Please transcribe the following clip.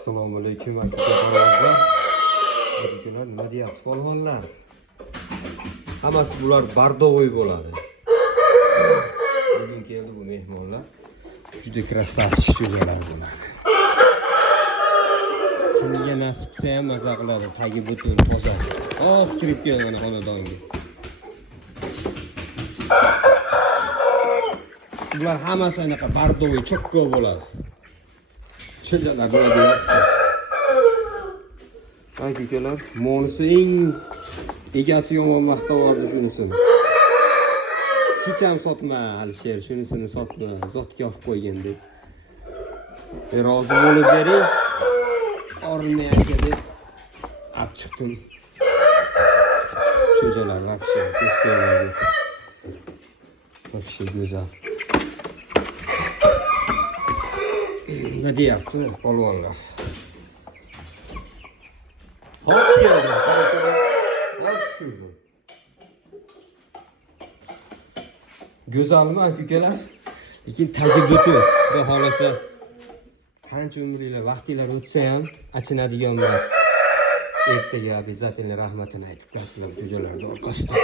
Assalomu alaykum aka-ukalar. Bular nima deyapti polvonlar? Hammasi bular bardovoy bo'ladi. Bugun keldi bu mehmonlar. Juda krasavchik cho'jalar bular. Kimga nasib qilsa ham maza qiladi, tagi butun toza. Kirib kelgan xonadonga. Bular hammasi anaqa bardovoy chokko bo'ladi. Cho'jalar bo'ladi. Aka-ukalar, monisi eng egasi yomon maqtavordi shunisini. Hech ham sotma Alisher, shunisini sotma, zotga olib qo'ygin deb. Rozi bo'lib bering. Orini aka deb olib chiqdim. Cho'jalar vaqti ko'radi. Vaqti go'zal. Nima deyapti polvonlar? Hop geldi. Go'zalmi aka-ukalar? Lekin tagi butun. Xudo xolasa qancha umringlar, vaqtinglar o'tsa ham achinadigan emas. Ertaga обязательно rahmatini aytib qo'yasizlar cho'jalarga orqasidan.